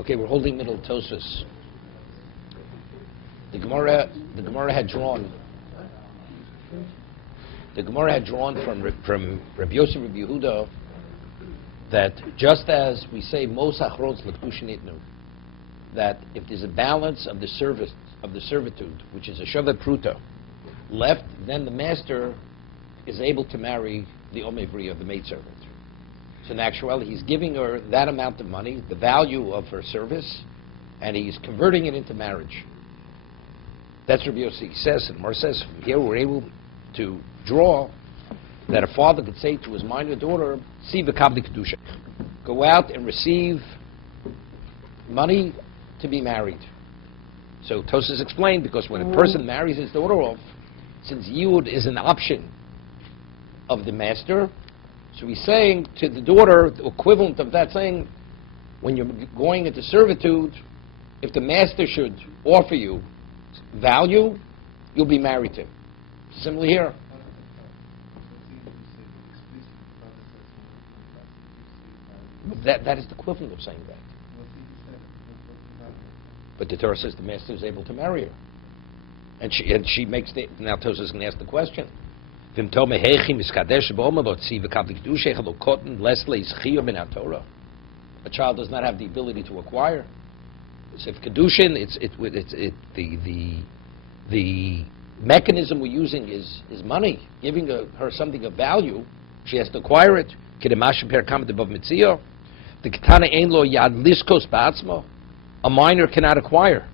Okay, we're holding middle Tosfos. The Gemara had drawn from Rabbi Yosef Rabbi Yehuda that just as we say Mos Achrons L'Kedushin Nitnu, that if there's a balance of the servitude, which is a Shavet Pruta, left, then the master is able to marry the Omevriya, the maidservant. So in actuality, he's giving her that amount of money, the value of her service, and he's converting it into marriage. That's what Rabbi Yossi says, and Mar says, here we're able to draw that a father could say to his minor daughter, Si v'kabli kedusha, go out and receive money to be married. So Tosfos explained, because when a person marries his daughter off, since Yud is an option of the master, so he's saying to the daughter, the equivalent of that, saying, when you're going into servitude, if the master should offer you value, you'll be married to him. Similarly here. That is the equivalent of saying that. But the Torah says the master is able to marry her. And she makes the... Now Tosfos is going to ask the question. A child does not have the ability to acquire. So if kiddushin, the mechanism we're using is money, giving her something of value. She has to acquire it. A minor cannot acquire.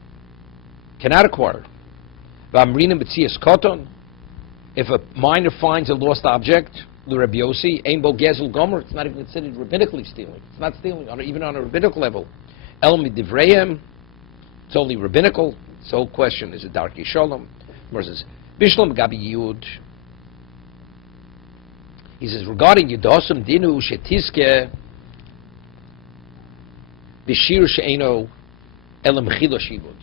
If a minor finds a lost object, it's not even considered rabbinically stealing. It's not stealing, even on a rabbinical level. It's only rabbinical. It's the whole question, is it darki shalom? Versus Bishlam Gabi Yud. He says, regarding Yudosam Dinu Shetiske Bishir She'eno Elam Chilo Shivud.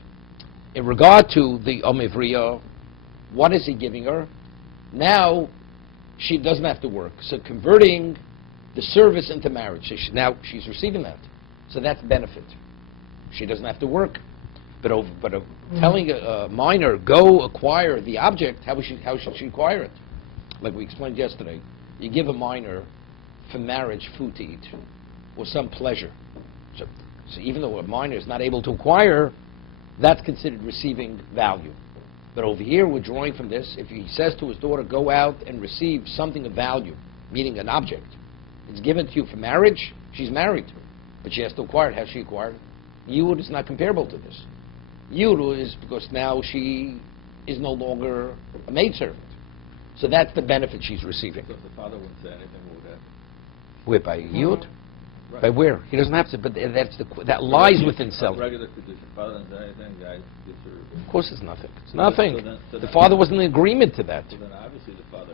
In regard to the Omevriya, what is he giving her? Now she doesn't have to work. So converting the service into marriage. So now she's receiving that. So that's benefit. She doesn't have to work. But telling a minor, go acquire the object, how should she acquire it? Like we explained yesterday, you give a minor for marriage food to eat, or some pleasure. So even though a minor is not able to acquire, that's considered receiving value. But over here, we're drawing from this, if he says to his daughter, go out and receive something of value, meaning an object, it's given to you for marriage, she's married. But she has to acquire it. How she acquired it? Yud is not comparable to this. Yud is because now she is no longer a maidservant. So that's the benefit she's receiving. So if the father wouldn't say anything, what would that? Where, by Yud? Right. By where? He doesn't have to, but that lies within self. Regular condition. Father doesn't say anything, guys gets her. Of course it's nothing. It's nothing. So the father wasn't in agreement to that. So then obviously the father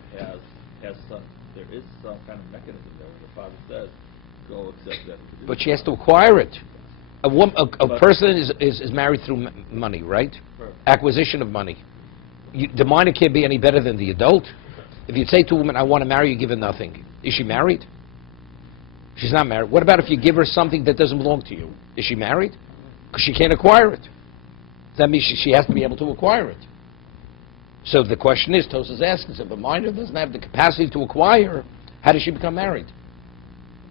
has some, there is some kind of mechanism there when the father says, go accept that. But she has to acquire it. A person is married through money, right? Right. Acquisition of money. The minor can't be any better than the adult. If you say to a woman, I want to marry you, give her nothing. Is she married? She's not married. What about if you give her something that doesn't belong to you? Is she married? Because she can't acquire it. That means she has to be able to acquire it. So the question is, Tosfos is asking, if a minor doesn't have the capacity to acquire, how does she become married?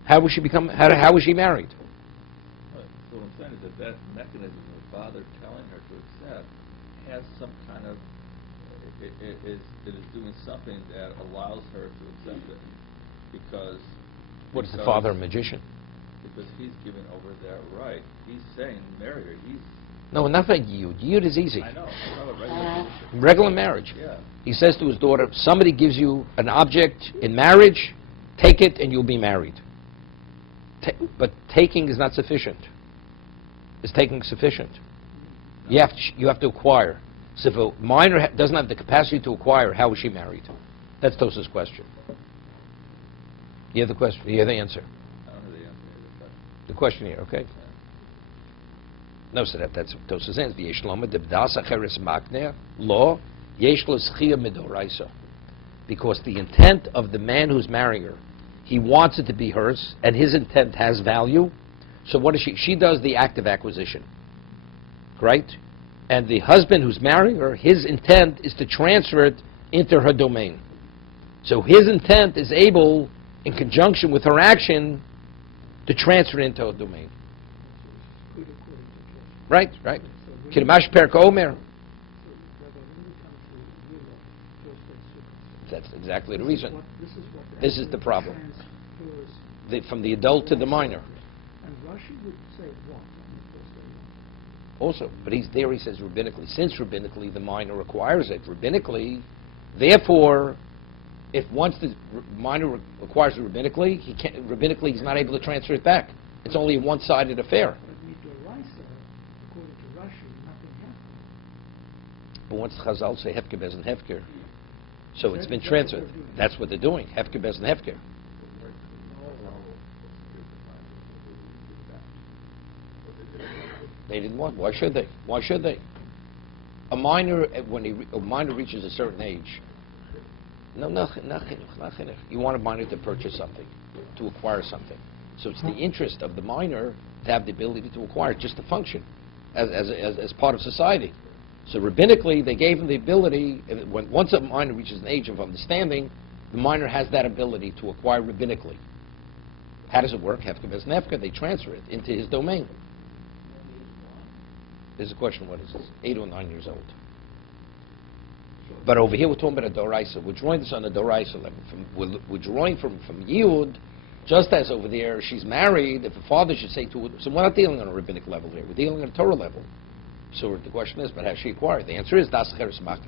How is she married? So what I'm saying is that mechanism of the father telling her to accept has some kind of, it is doing something that allows her to accept it. Because What is the father, a magician? Because he's giving over that right. He's saying marry her. No, not like Yud. Yud is easy. I know regular Regular marriage. Yeah. He says to his daughter, somebody gives you an object in marriage, take it and you'll be married. But taking is not sufficient. Is taking sufficient? You have to acquire. So if a minor doesn't have the capacity to acquire, how is she married? That's Tosfos' question. You have the question. You have the answer. I don't know the answer to the question. The question here, okay? No, so that's what Tosfos ends. V'yesh lama debdas acheres makneh lo yesh lo zchiyah midoraisa. Because the intent of the man who's marrying her, he wants it to be hers, and his intent has value. So what does she? She does the active acquisition, right? And the husband who's marrying her, his intent is to transfer it into her domain. So his intent is able, in conjunction with her action, to transfer it into her domain. Right, right. Kidmash Perk Omer. That's exactly the reason. This is the problem. From the adult to the minor. And Rashi would say what? Also, but he says rabbinically. Since rabbinically the minor requires it, rabbinically, therefore, if once the minor requires it rabbinically, rabbinically he's not able to transfer it back. It's only a one-sided affair. According to Rashi, nothing happened. But once Chazal say hefker bez and hefker, so it's been transferred. That's what they're doing. Hefker bez and hefker. They didn't want. Why should they? Why should they? A minor, when a minor reaches a certain age, no, you want a minor to purchase something, to acquire something. So it's the interest of the minor to have the ability to acquire, just to function as part of society. So rabbinically, they gave him the ability. Once a minor reaches an age of understanding, the minor has that ability to acquire rabbinically. How does it work? Hefker bez nefker. They transfer it into his domain. There's a question, what is this? 8 or 9 years old. But over here we're talking about a Doraisa. We're drawing this on a Doraisa level. We're drawing from Yud, just as over there she's married, if a father should say to her, so we're not dealing on a rabbinic level here, we're dealing on a Torah level. So the question is, but has she acquired? The answer is, das cheres makeh.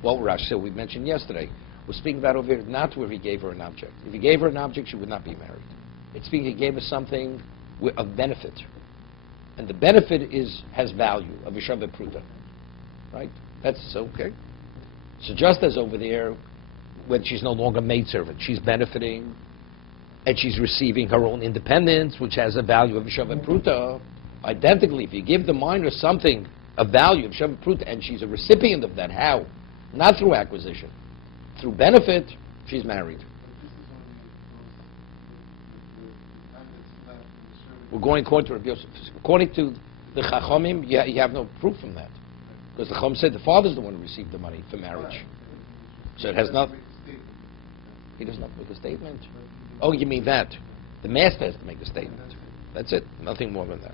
What Rashi said, we mentioned yesterday. We're speaking about over here, not where he gave her an object. If he gave her an object, she would not be married. It's speaking, he gave her something of benefit. And the benefit has value, of Yeshava Pruta. Right? That's okay. So just as over there, when she's no longer maidservant, she's benefiting, and she's receiving her own independence, which has a value of Yeshava Pruta. Identically, if you give the minor something of value of Yeshava Pruta, and she's a recipient of that, how? Not through acquisition. Through benefit, she's married. We're going according to Rabbi Yosef. According to the Chachamim, you have no proof from that. Because the Chacham said the father's the one who received the money for marriage. So it has not... He does not make a statement. Oh, you mean that? The master has to make a statement. That's it. Nothing more than that.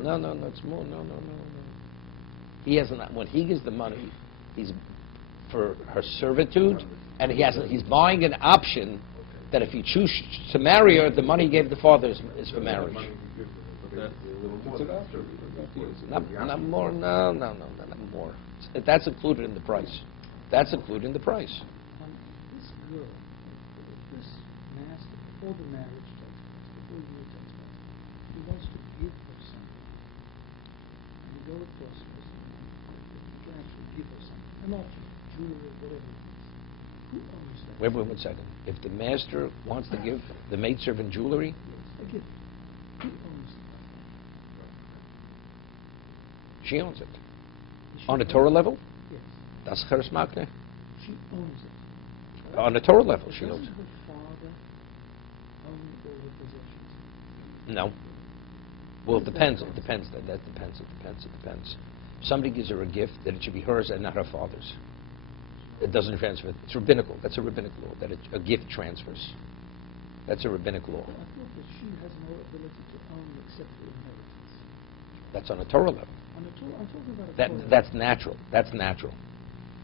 No, it's more. No. He hasn't. When he gives the money, he's for her servitude, and he's buying an option that if he chooses to marry her, the money he gave the father is for marriage. Not more. No, not more. That's included in the price. That's included in the price. This girl, this master, before the marriage takes place, before the year takes place, he wants to give her something. And you go across this, you can actually give her something. An object, jewelry, whatever it is. Who owns that? Wait 1 second. If the master wants to give the maidservant jewelry, yes, a gift. Who owns it? she owns it. On a Torah level? Yes. Das cheres makeh. She owns it. On a Torah level, she owns it. Doesn't her father own all the possessions? No. Well, it depends. That depends. Somebody gives her a gift, that it should be hers and not her father's. It doesn't transfer. It's rabbinical. That's a rabbinic law, that a gift transfers. That's a rabbinic law. I thought that she has no ability to own except for inheritance. That's on a Torah level. I'm talking about a Torah. That's natural.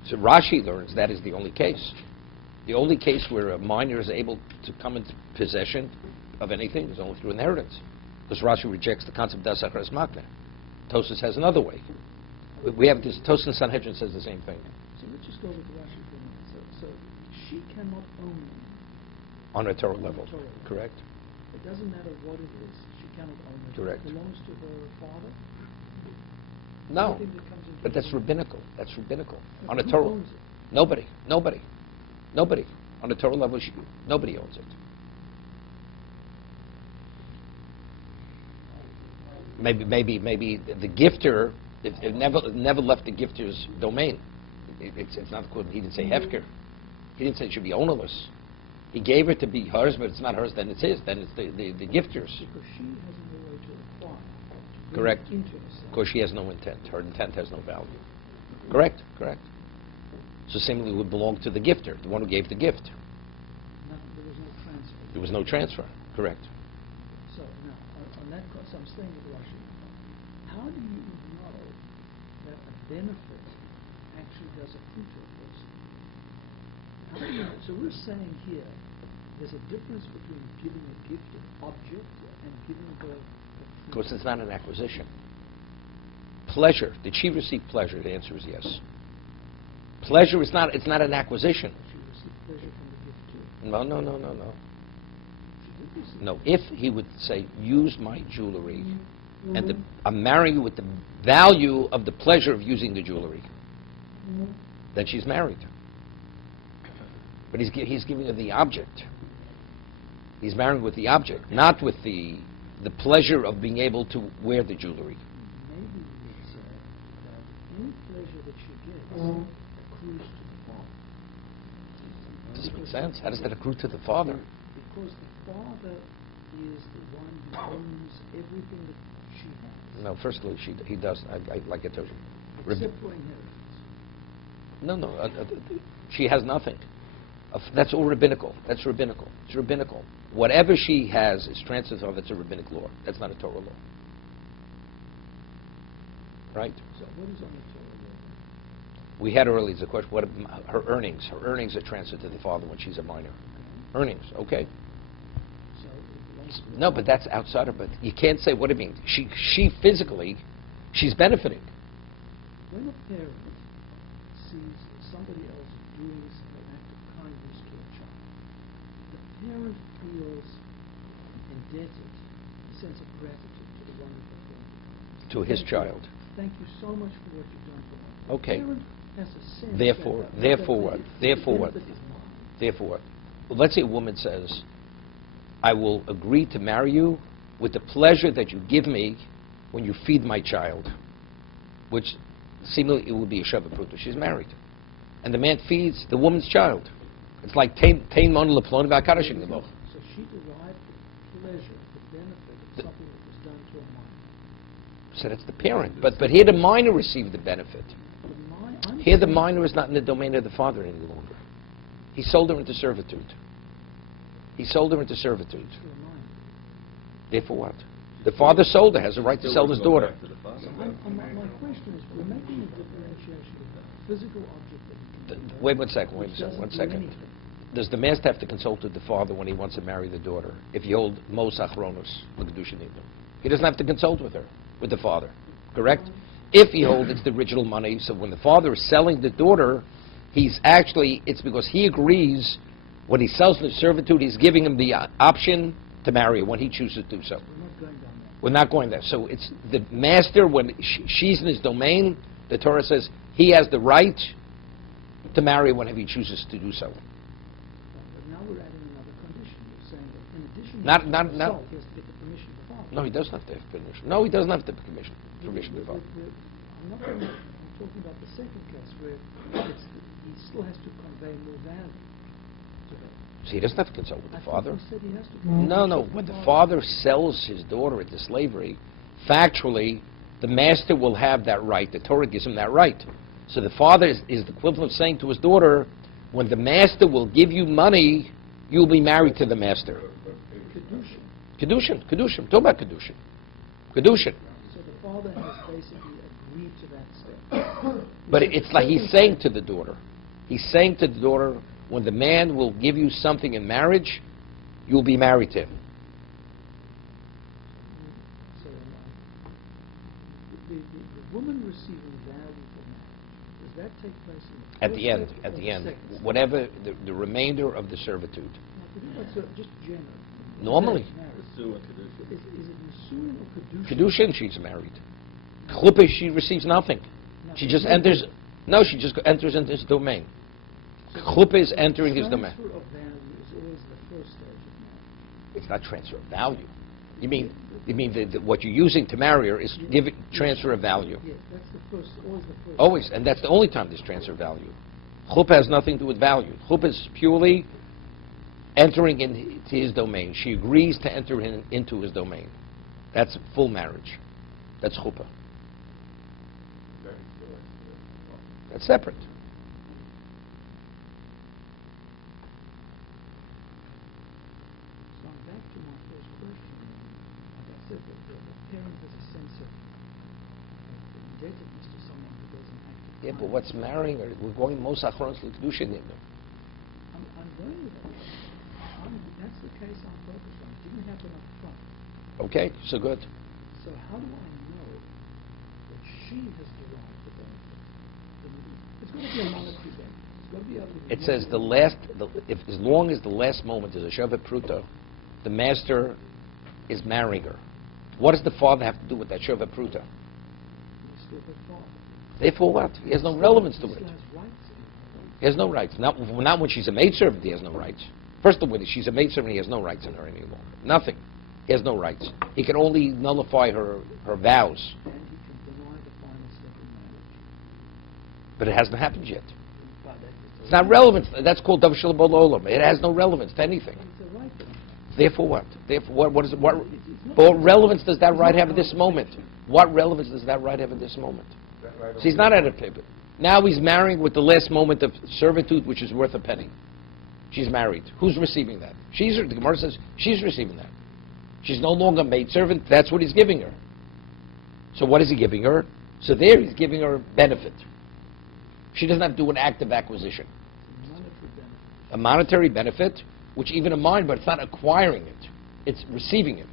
So Rashi learns that is the only case. The only case where a minor is able to come into possession of anything is only through inheritance. Because Rashi rejects the concept of das cheres makeh. Tosfos has another way. We have this, Tosfos and Sanhedrin says the same thing. So let's just go with Rashi for a minute. So she cannot own it. On a Torah level. Torah level. Correct. It doesn't matter what it is. She cannot own it. Correct. It belongs to her father. No, Everything that comes into but that's her- rabbinical. That's rabbinical. But On a who Torah, owns it? nobody. On a Torah level, nobody owns it. Maybe the gifter It never left the gifter's domain. It's not called. He didn't say hefker. He didn't say it should be ownerless. He gave it to be hers, but it's not hers. Then it's his. Then it's the gifter's. Because she has no way to acquire. To bring Correct. it into herself. Because she has no intent. Her intent has no value. Correct. Correct. So similarly, it would belong to the gifter, the one who gave the gift. There was no transfer. There was no transfer. Correct. So now, on that course, I'm staying with Rashi. How do you know that a benefit actually does accrue to a person? How do you know? So we're saying here, there's a difference between giving a gift of object and giving the Because it's not an acquisition. Pleasure. Did she receive pleasure? The answer is yes. Pleasure is not. It's not an acquisition. She received pleasure from the gift too. No. She did receive No. If he would say, use my jewelry, and I'm marrying you with the value of the pleasure of using the jewelry, then she's married. But he's giving her the object. He's marrying with the object, not with the pleasure of being able to wear the jewelry. Maybe you would say that any pleasure that she gets accrues to the father. Does this make sense? How does that accrue to the father? Because the father is the one who owns everything that she has. No, first of all, he does. Like I told you. Except for inheritance. No. She has nothing. That's all rabbinical. That's rabbinical. It's rabbinical. Whatever she has is transferred of. It's a rabbinic law. That's not a Torah law. Right? So what is on the Torah law? We had earlier the question, what her earnings? Her earnings are transferred to the father when she's a minor. Earnings, okay. So it belongs to the No, but that's outside of it. You can't say what it means. She physically, she's benefiting. When a parent sees somebody else doing an act of kindness to a child, the parent feels indebted, a sense of gratitude to the wonderful thing. To his child. Thank you so much for what you've done for me. Okay. The parent has a sense Therefore what? Therefore what? Well, let's say a woman says, I will agree to marry you with the pleasure that you give me when you feed my child, which seemingly it would be a Sheva Pruta. She's married. And the man feeds the woman's child. It's like Tein Mon Leplon V'Akadashim Leboch. So she derived the pleasure, the benefit of something that was done to a minor. So that's the parent. But here the minor received the benefit. Here the minor is not in the domain of the father any longer. He sold her into servitude. Therefore what? The father sold her, has a right to sell his daughter. My question is, we're making a differentiation of physical object that you can Wait one second. Does the master have to consult with the father when he wants to marry the daughter? If you hold Mos Achronos, he doesn't have to consult with her, with the father. Correct? If he holds it's the original money, so when the father is selling the daughter, it's because he agrees when he sells the servitude, he's giving him the option to marry her when he chooses to do so. We're not going there. So it's the master, when she's in his domain, the Torah says he has the right to marry whenever he chooses to do so. But now we're adding another condition. You're saying that in addition Not- to not- the not- result, he has to get the permission of the father. No, he doesn't have to have permission. No, he doesn't have to have permission of the father. I'm talking about the second case where he still has to convey more value to her. So he doesn't have to consult with the father. I thought you said he has to No. When the father sells his daughter into slavery, factually, the master will have that right. The Torah gives him that right. So the father is the equivalent of saying to his daughter, when the master will give you money, you'll be married to the master. Kiddushin. Talk about Kiddushin. So the father has basically agreed to that step. But it's like he's saying to the daughter, when the man will give you something in marriage, you'll be married to him. So the woman receiving value for marriage, does that take place in the At the end, first step or the second step? whatever the remainder of the servitude. Now, just general. Normally. Pursue and Kedusha. Is it Nisuin or Kedushin? Kedushin, she's married. Chuppah, she receives nothing. No, She just no, enters. No, she just enters into his domain. Chuppah is entering his domain. Transfer of value is always the first stage of marriage. It's not transfer of value. You mean You mean what you're using to marry her is transfer of value. Yes, that's always the first. Always, and that's the only time there's transfer of value. Chuppah has nothing to do with value. Chuppah is purely entering into his domain. She agrees to enter into his domain. That's full marriage. That's chuppah. That's separate. So I'm back to my first question. Like I said, the parent has a sense of indebtedness to someone who doesn't act. Yeah, but what's marrying her? We're going most achrons l'kedushin in there. I'm going with that. That's the case I'm focused on. It didn't happen up front. Okay, so good. So how do I know that she has derived the benefit? It's going to be a monetary benefit. It's going to be able to. It says as long as the last moment is a shavet pruta, the master is marrying her. What does the father have to do with that shavet pruta? He's still the father. Therefore, what? He has no relevance to He it. still has rights in her. He has no rights. Not when she's a maidservant, he has no rights. First of all, she's a maidservant, he has no rights in her any longer. Nothing. He has no rights. He can only nullify her vows. And he can deny the final step in marriage. But it hasn't happened yet. But It's not relevant. That's called Dav Shel Bol Olam. It has no relevance to anything. it's a right benefit. Therefore what? Therefore what is it? What relevance does that right have at this moment? What relevance does that right have at this moment? So he's not at a pivot. Now he's marrying with the last moment of servitude, which is worth a penny. She's married. Who's receiving that? The Gemara says she's receiving that. She's no longer a maidservant. That's what he's giving her. So what is he giving her? So there he's giving her benefit. She doesn't have to do an act of acquisition. A monetary benefit, which even a mind, but it's not acquiring it. It's receiving it.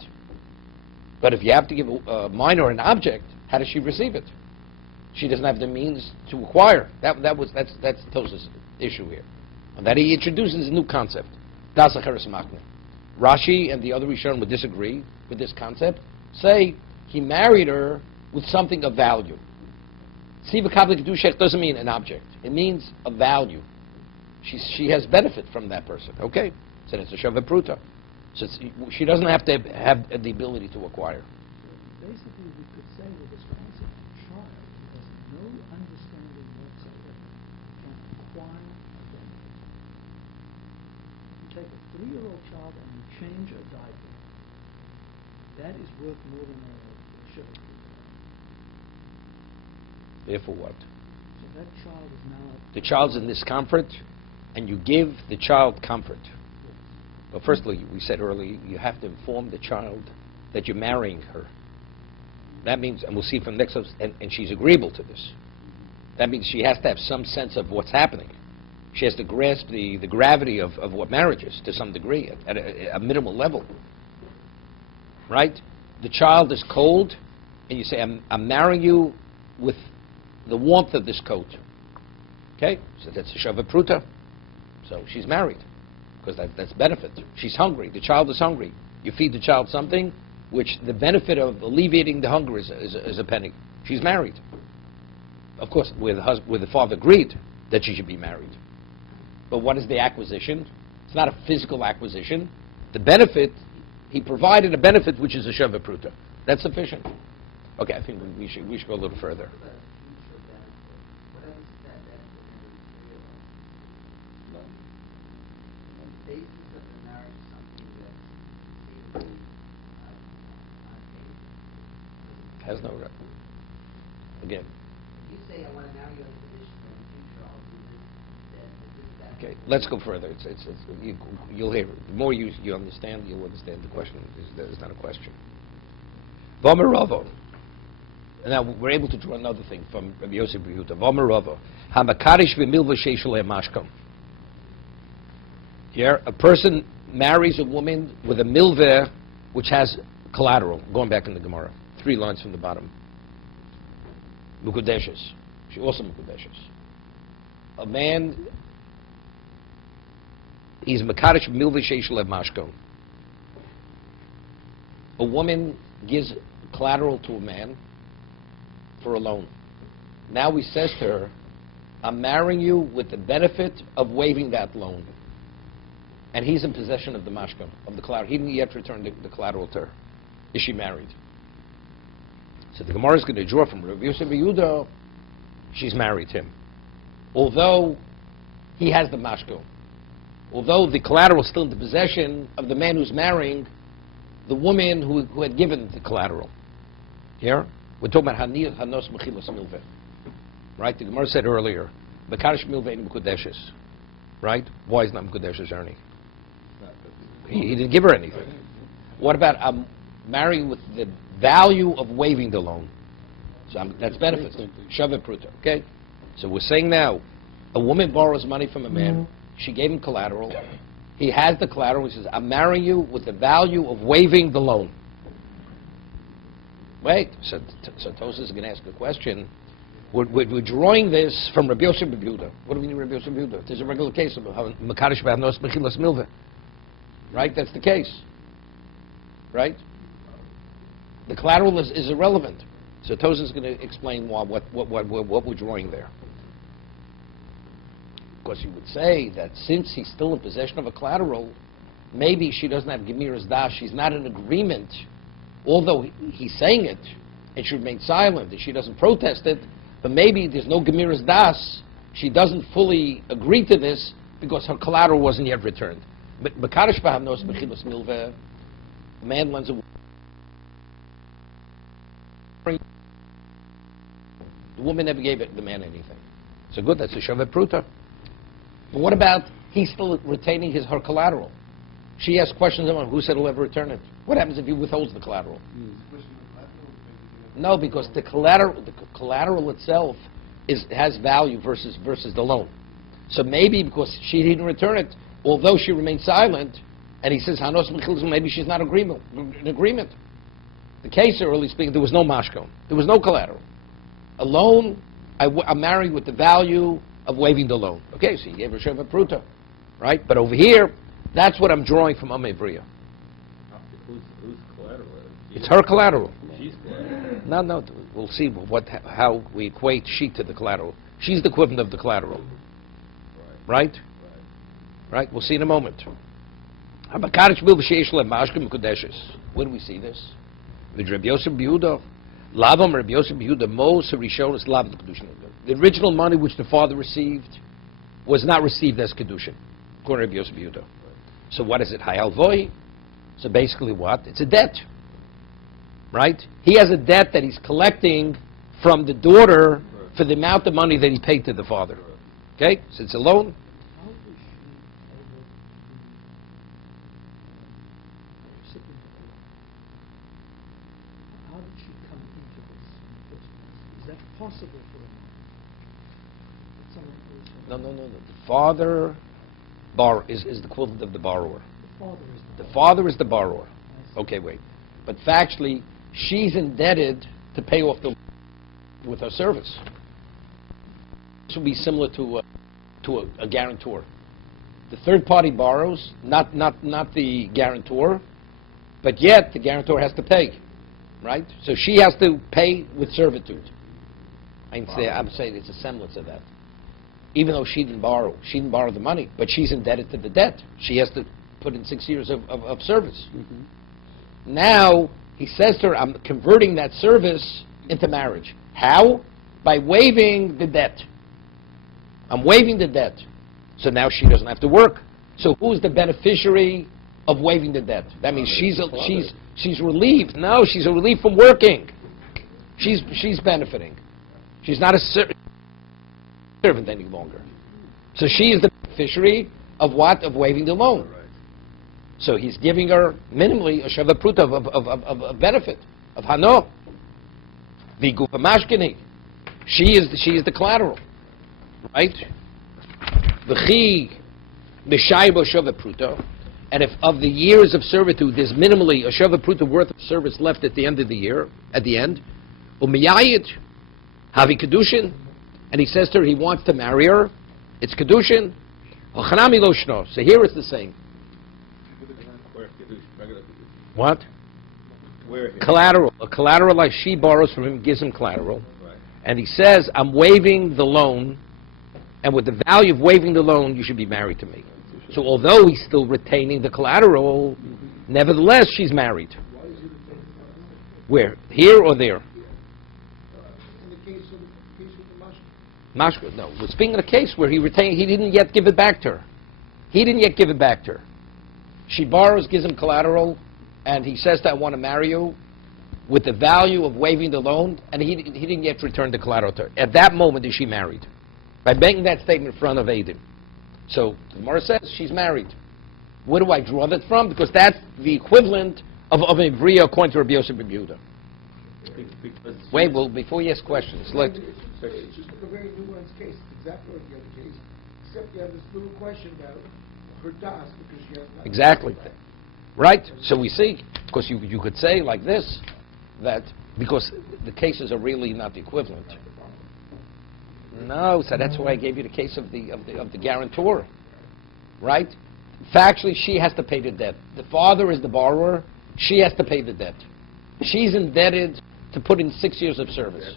But if you have to give a minor an object, how does she receive it? She doesn't have the means to acquire. That's Tos's issue here. And that he introduces a new concept. Das acheres makne. Rashi and the other Rishonim would disagree with this concept. Say he married her with something of value. Siva kabbalah kedushah doesn't mean an object. It means a value. She has benefit from that person. Okay, so it's a shavet pruta. So she doesn't have to have the ability to acquire. So basically, we could say with this concept, a child who has no understanding whatsoever can acquire a benefit. You take a 3-year-old child and you change a diaper. That is worth more than a shavet pruta. Therefore what? So that child is now. The child's in discomfort, and you give the child comfort. Well, firstly, we said earlier, you have to inform the child that you're marrying her. That means, and we'll see from next episode, and she's agreeable to this. That means she has to have some sense of what's happening. She has to grasp the gravity of what marriage is to some degree, at a minimal level. Right? The child is cold, and you say, I'm marrying you with the warmth of this coat. Okay? So that's a shavet pruta. So she's married, because that's benefit. She's hungry. The child is hungry. You feed the child something, which the benefit of alleviating the hunger is a penny. She's married. Of course, where the father agreed that she should be married. But what is the acquisition? It's not a physical acquisition. The benefit, he provided a benefit which is a shavet pruta. That's sufficient. Okay, I think we should go a little further. Has no right. Again. You say I want to marry you on the condition that in the future I'll do this, Okay, let's go further. You'll hear. The more you understand, you'll understand the question. It's not a question. Vameravo. Now we're able to draw another thing from Rabbi Yosef Yehuda. Vameravo. Hamakarish v'milva sheishul mashkom. Here, a person marries a woman with a milveh which has collateral. Going back in the Gemara. 3 lines from the bottom. Mukudeshes. She also mukudeshes. A man, he's makarish milveh sheishul mashkom. A woman gives collateral to a man for a loan. Now he says to her, I'm marrying you with the benefit of waiving that loan. And he's in possession of the mashkom, of the collateral. He didn't yet return the collateral to her. is she married? So the Gemara is going to draw from Rabbi Yosef Yehuda, she's married him. Although he has the mashko, although the collateral is still in the possession of the man who's marrying the woman who had given the collateral. Here, we're talking about Hanos Mechilas Milveh. Right? The Gemara said earlier, Bekarish Milveh in Mekudeshes. Right? Why is not Mekudeshes earning? He didn't give her anything. What about marrying with the value of waiving the loan? So that's benefit. Shavet Pruta. Okay? So we're saying now, a woman borrows money from a man. She gave him collateral. He has the collateral. He says, I'm marrying you with the value of waiving the loan. Wait. So Tosas is going to ask a question. We're drawing this from Rabbi Yosef Yehuda. What do we need Rabbi Yosef Yehuda? There's a regular case of Makarish B'Hanos Mechilas Milveh. Right? That's the case. Right? The collateral is irrelevant. So Tosas is going to explain what we're drawing there. Of course, you would say that since he's still in possession of a collateral, maybe she doesn't have Gemira's Das. She's not in agreement, although he's saying it, and she remains silent, and she doesn't protest it, but maybe there's no Gemira's Das. She doesn't fully agree to this because her collateral wasn't yet returned. But B'Karish B'Hanos Mechilas Milveh, a man lends a woman. The woman never gave the man anything. So good, that's a Shavet Pruta. But what about he's still retaining her collateral? She asks questions about who said he'll ever return it. What happens if he withholds the collateral? No, because the collateral itself has value versus the loan. So maybe because she didn't return it, although she remained silent, and he says Hanos Mechilas, maybe she's not in agreement. The case, early speaking, there was no mashkon. There was no collateral. A loan, I'm married with the value of waiving the loan. Okay, so he gave her Shavet Pruta, right? But over here, that's what I'm drawing from Amei Bria. Who's collateral? It's her collateral. She's collateral. No, we'll see how we equate she to the collateral. She's the equivalent of the collateral. Right? Right? We'll see in a moment. Where do we see this? With Rabbi Yosef Yehuda. Lavam Rabbi Yosef Yehuda Mos Rishon Lav the kiddushin. The original money which the father received was not received as kiddushin, according to Rabbi Yosef Yehuda. So what is it? Hayal Voy. So basically what? It's a debt. Right? He has a debt that he's collecting from the daughter for the amount of money that he paid to the father. Okay? So it's a loan. How was she able to recipient of the loan? How did she come into this in the first place? Is that possible for a man? That someone else has- No. The father is the equivalent of the borrower. The father is the borrower. Okay, wait. But factually, she's indebted to pay off the with her service. This would be similar to a guarantor. The third party borrows, not the guarantor, but yet the guarantor has to pay, right? So she has to pay with servitude. I'm saying it's a semblance of that. Even though she didn't borrow the money, but she's indebted to the debt. She has to put in 6 years of service. Mm-hmm. Now, he says to her, I'm converting that service into marriage. How? By waiving the debt. I'm waiving the debt. So now she doesn't have to work. So who's the beneficiary of waiving the debt? That means she's relieved. No, she's relieved from working. She's benefiting. She's not a servant any longer. So she is the beneficiary of what? Of waiving the loan. So he's giving her minimally a Shavet Pruta of benefit, of Hano. The Gufa Mashkini. She is the collateral. Right? V'chi b'shaybo Shavet Pruta. And if of the years of servitude there's minimally a Shavet Pruta worth of service left at the end of the year, Umiyayit, Havi Kiddushin, and he says to her he wants to marry her, it's Kiddushin, Ochanami lo shno. So here it's the same. What? Collateral. A collateral like she borrows from him, gives him collateral. Right. And he says, I'm waiving the loan, and with the value of waiving the loan, you should be married to me. So although he's still retaining the collateral, nevertheless, she's married. Why is he retaining the Where? Here or there? In the case with the Mashka. No, we're speaking of a case where he didn't yet give it back to her. He didn't yet give it back to her. She borrows, gives him collateral, and he says that I want to marry you with the value of waiving the loan, and he didn't yet return the collateral to her. At that moment is she married. By making that statement in front of Adim. So the Gemara says she's married. Where do I draw that from? Because that's the equivalent of a Bria according to Rabbi Yosef ben Yehuda. Wait, well, before you ask questions, It's just a very nuanced case. It's exactly like the other case, except you have this little question about her das because she has not. Exactly. Right? So we see, because you could say like this, that because the cases are really not the equivalent. No, so that's why I gave you the case of the guarantor. Right? Factually, she has to pay the debt. The father is the borrower. She has to pay the debt. She's indebted to put in 6 years of service.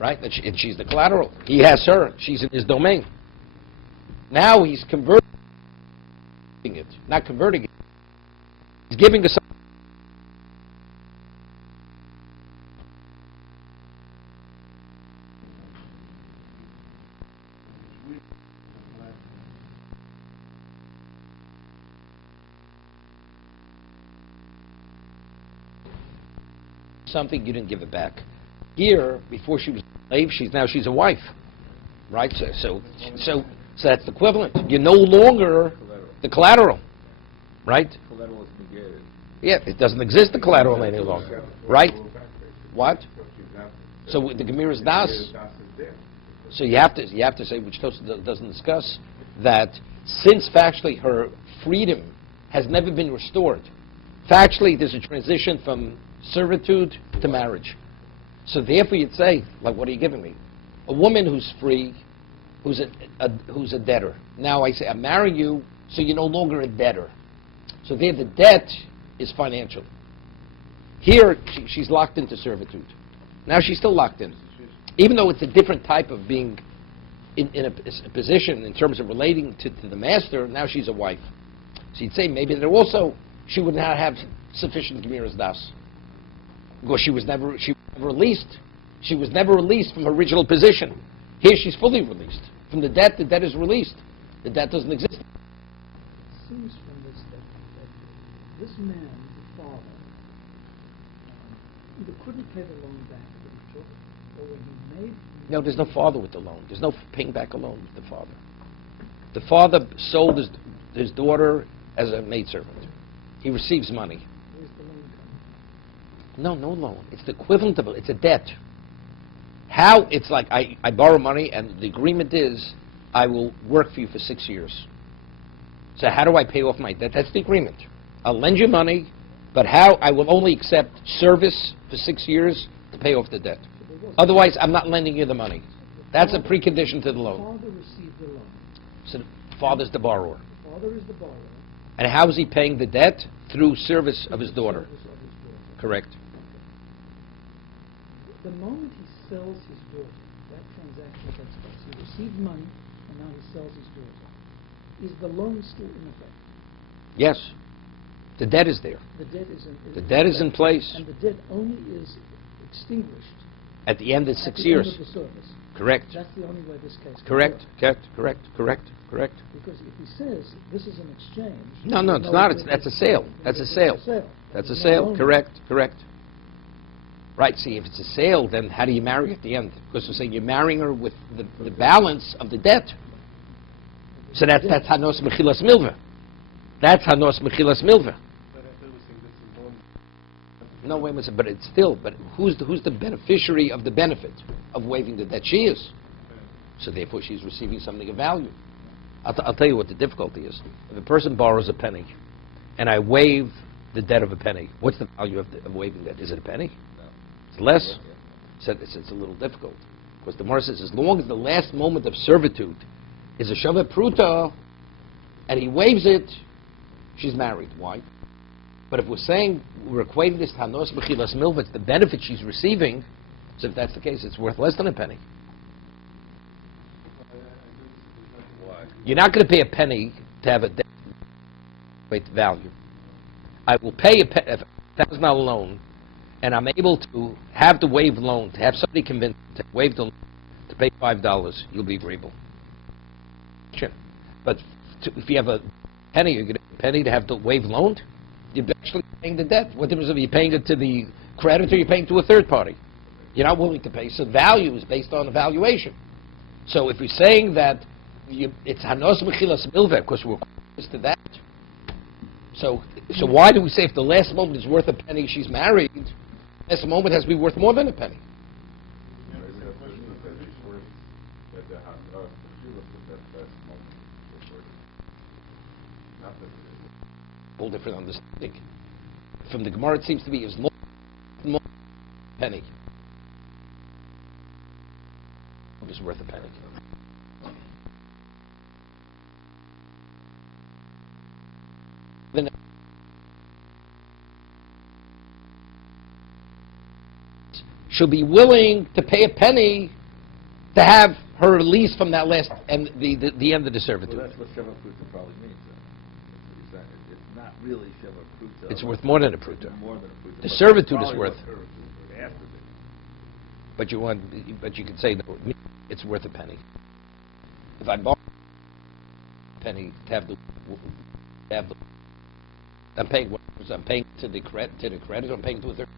Right? And she's the collateral. He has her. She's in his domain. Now he's converting it. Not converting it. He's giving the something, you didn't give it back. Here, before she was a slave, she's a wife, right? So that's the equivalent. You're no longer the collateral, right? Collateral is negated. Yeah, it doesn't exist, the collateral any longer, right? What? So the Gemara's das. So you have to say, which Tosfos doesn't discuss, that since factually her freedom has never been restored, factually there's a transition from servitude to marriage. So therefore you'd say, like, what are you giving me? A woman who's free, who's a debtor. Now I say, I'm marrying you, so you're no longer a debtor. So there the debt is financial. Here, she's locked into servitude. Now she's still locked in. Even though it's a different type of being in a position in terms of relating to the master, now she's a wife. So you'd say maybe that also she would not have sufficient Gemira's das. Because she was never released. She was never released from her original position. Here she's fully released. From the debt is released. The debt doesn't exist. It seems from this that this man, the father, either couldn't pay the loan back that he took, or when he made... No, there's no father with the loan. There's no paying back a loan with the father. The father sold his daughter as a maidservant. He receives money. Where's the loan coming? No loan. It's the equivalent of it's a debt. How it's like I borrow money and the agreement is I will work for you for 6 years. So how do I pay off my debt? That's the agreement. I'll lend you money, but how I will only accept service for 6 years to pay off the debt. Otherwise, I'm not lending you the money. That's a precondition to the loan. The father received the loan. So the father's the borrower. The father is the borrower. And how is he paying the debt? Through service of his daughter. Service of his daughter. Correct. The moment he sells his daughter, that transaction takes place. He received money, and now he sells his daughter. Is the loan still in effect? Yes. The debt is there. The debt is in The debt is in place. And the debt only is extinguished At the end of 6 at the years. end of the service. Correct. That's the only way this case can Correct. work. Correct. Because if he says this is an exchange... No, it's not. That's a sale. That's a sale. That's a sale. Correct. Right, see, if it's a sale, then how do you marry at the end? Because we're saying you're marrying her with the balance of the debt. So that's Hanos Mechilas Milva. That's Hanos Mechilas Milva. No, wait a minute, but it's still, but who's the beneficiary of the benefit of waiving the debt? She is. So therefore she's receiving something of value. I'll tell you what the difficulty is. If a person borrows a penny, and I waive the debt of a penny, what's the value of waiving that? Is it a penny? No. It's less. So it's a little difficult. Because the Gemara says, as long as the last moment of servitude is a shavet pruta, and he waives it, she's married. Why? But if we're saying, we're equating this to Hanos Mechilas Milva, it's the benefit she's receiving, so if that's the case, it's worth less than a penny. Why? You're not going to pay a penny to have a debt value. I will pay a $1,000 loan and I'm able to have the waive loan, to have somebody convinced to waive the loan, to pay $5, you'll be agreeable. Sure. But if you have a penny, you're going to pay a penny to have the waive loaned, you're actually paying the debt. What difference if you're paying it to the creditor, you're paying to a third party? You're not willing to pay. So value is based on the valuation. So if you're saying that it's hanos mechilas milveh, because we're close to that. So why do we say if the last moment is worth a penny, she's married, the last moment has to be worth more than a penny? Whole different understanding. From the Gemara, it seems to be is more penny. It was worth a penny. Then she'll be willing to pay a penny to have her release from that last and the end of the servitude. Well, that's what Sheva Pruta probably means. It's not really Sheva Pruta. It's worth more than a pruta. More than a pruta. The servitude is worth. After But you can say no, it's worth a penny. If I borrow a penny to have the, I'm paying what? I'm paying to the creditor. I'm paying to a third.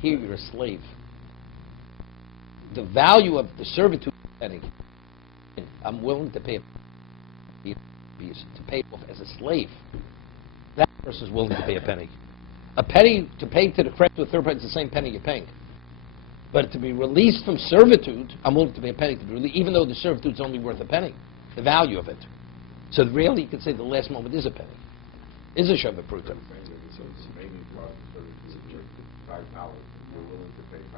Here you're a slave. The value of the servitude is a penny. I'm willing to pay off as a slave. That person is willing to pay a penny. A penny to pay to the creditor to a third party is the same penny you're paying. But to be released from servitude, I'm willing to pay a penny to be released, even though the servitude is only worth a penny, the value of it. So really, you could say the last moment is a penny, is a Sheva Pruta. So maybe for $5, you're willing to pay $5 to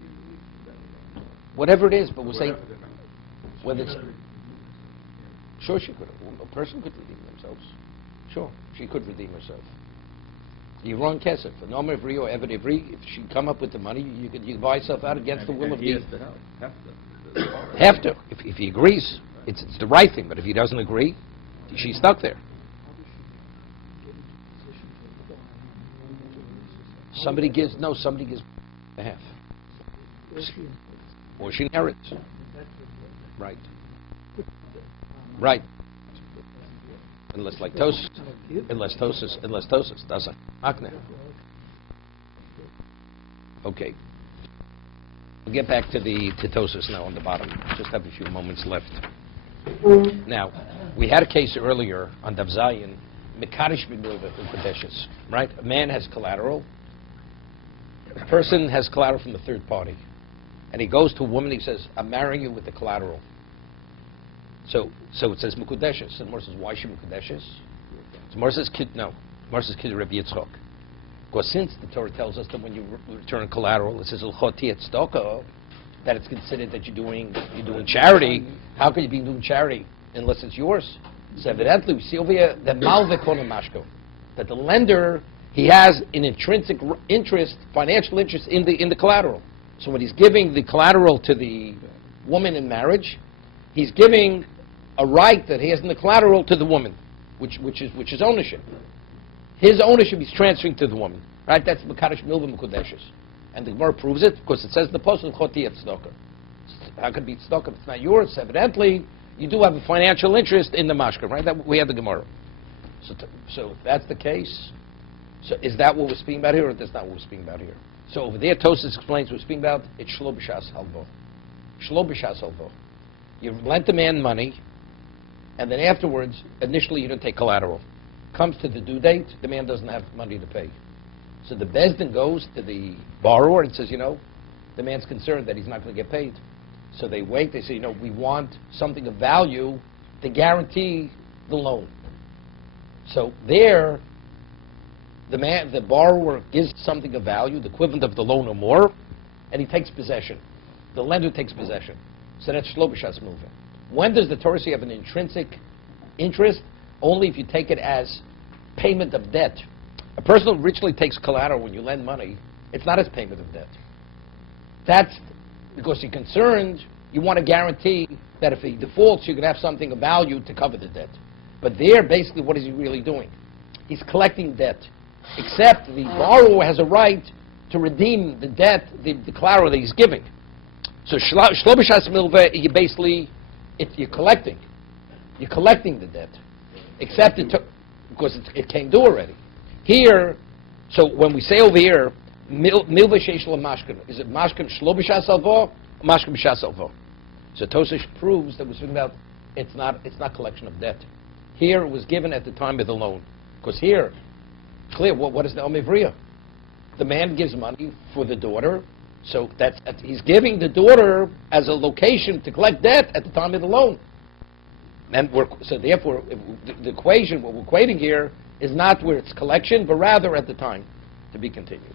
be released from that. Whatever it is, but we're saying whether it's sure she could. A person could redeem themselves. Sure, she could redeem herself. You run kesef. No every or ever every. If she come up with the money, you could buy yourself out against the will of he the. has to help. Have to. If he agrees, it's the right thing. But if he doesn't agree, she's stuck there. Somebody gives a half, or she inherits. Right. Right. Unless Tosis doesn't. Akne. Okay. We'll get back to Tosis now on the bottom. Just have a few moments left. Now, we had a case earlier on Dav Zayin, Mekadish B'Milvah Ukadeshes, right? A man has collateral. A person has collateral from the third party. And he goes to a woman, he says, I'm marrying you with the collateral. So it says Mekudeshes. And Mor says, why should Mekudeshes? So Mor says, Mor says, Kid Rabbi Yitzchok. Because since the Torah tells us that when you return collateral, it says, that it's considered that you're doing charity. How could you be doing charity unless it's yours? So evidently, we see over here that that the lender, he has an intrinsic interest, financial interest in the collateral. So when he's giving the collateral to the woman in marriage, he's giving a right that he has in the collateral to the woman, which is ownership. His ownership is transferring to the woman, right? That's Mekadosh Milvah Mekudeshes. And the Gemara proves it because it says in the postal Choti Tzedakah. How could it be tzedakah if it's not yours? Evidently, you do have a financial interest in the mashka, right? We have the Gemara. So if that's the case, so is that what we're speaking about here, or that's not what we're speaking about here? So over there, Tosas explains what we're speaking about. It's shlo b'shas halvo. Shlo b'shas halvo. You've lent the man money, and then afterwards, initially you don't take collateral. Comes to the due date, the man doesn't have money to pay. So the Bezdin goes to the borrower and says, the man's concerned that he's not going to get paid. So they wait, they say, we want something of value to guarantee the loan. So there, the borrower gives something of value, the equivalent of the loan or more, and he takes possession. The lender takes possession. So that's shlo b'shas milvah. When does the Torah say you have an intrinsic interest? Only if you take it as payment of debt. A person who richly takes collateral when you lend money, it's not as payment of debt. That's because you're concerned, you want to guarantee that if he defaults, you can have something of value to cover the debt. But there, basically, what is he really doing? He's collecting debt. Except the borrower has a right to redeem the debt, the collateral that he's giving. So shlo b'shas milveh, you basically, you're collecting. You're collecting the debt. Except it took, because it came due already. Here, so when we say over here, milveh sheish lo mashkin, is it mashkin shlo b'shas alvo or mashkin b'shas alvo? So Tosach proves that we're speaking about it's not collection of debt. Here it was given at the time of the loan. Because here, clear, what is the Omivriya? The man gives money for the daughter, so he's giving the daughter as a location to collect debt at the time of the loan. And so therefore, the equation, what we're equating here, is not where it's collection, but rather at the time, to be continued.